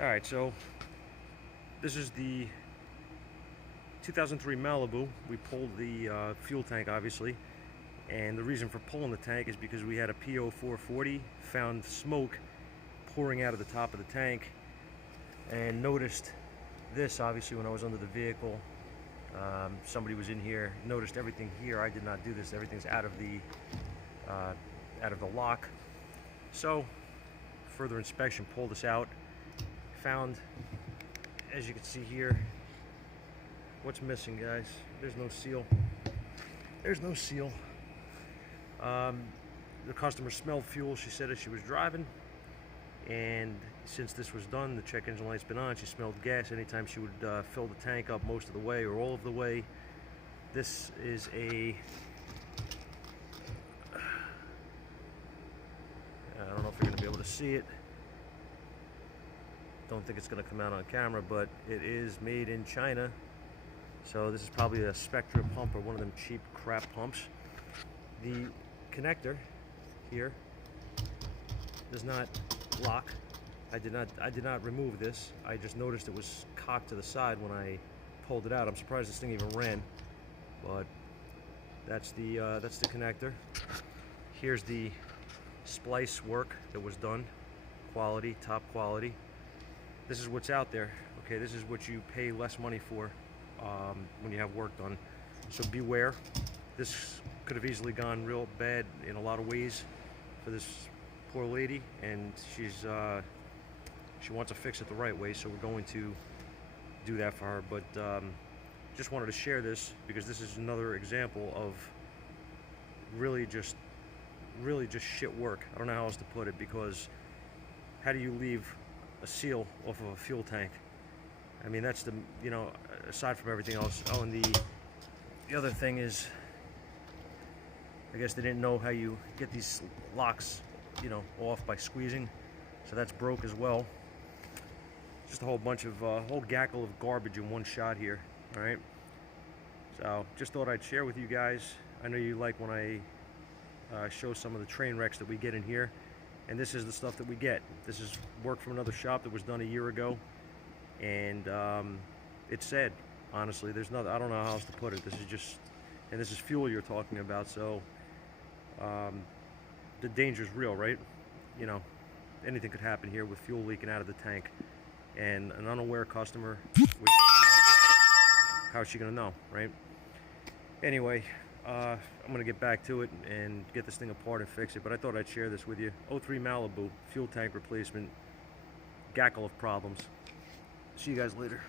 Alright, so this is the 2003 Malibu. We pulled the fuel tank, obviously, and the reason for pulling the tank is because we had a PO 440, found smoke pouring out of the top of the tank, and noticed this, obviously, when I was under the vehicle. Somebody was in here, noticed everything here. I did not do this. Everything's out of the lock. So, further inspection, pulled this out. Found, as you can see here, what's missing, guys. There's no seal. There's no seal. The customer smelled fuel, she said, as she was driving, and since this was done, the check engine light's been on, she smelled gas anytime she would fill the tank up most of the way or all of the way. This is a, I don't know if you're going to be able to see it. Don't think it's going to come out on camera, but it is made in China. So this is probably a Spectra pump or one of them cheap crap pumps. The connector here does not lock. I did not remove this. I just noticed it was cocked to the side when I pulled it out. I'm surprised this thing even ran, but that's the connector. Here's the splice work that was done. Quality, top quality. This is what's out there. Okay, this is what you pay less money for when you have work done. So beware. This could have easily gone real bad in a lot of ways for this poor lady, and she wants to fix it the right way, so we're going to do that for her. But just wanted to share this because this is another example of really just shit work. I don't know how else to put it, because how do you leave a seal off of a fuel tank? I mean, that's the, aside from everything else. Oh, and the other thing is, I guess they didn't know how you get these locks, off by squeezing. So that's broke as well. Just a whole bunch of, whole gaggle of garbage in one shot here. All right. So just thought I'd share with you guys. I know you like when I show some of the train wrecks that we get in here. And this is the stuff that we get. This is work from another shop that was done a year ago. And it's sad, honestly. There's nothing, I don't know how else to put it. This is just, and this is fuel you're talking about, so the danger's real, right? Anything could happen here with fuel leaking out of the tank. And an unaware customer, which, how is she gonna know, right? Anyway, I'm gonna get back to it and get this thing apart and fix it, but I thought I'd share this with you. 03 Malibu, fuel tank replacement, gaggle of problems. See you guys later.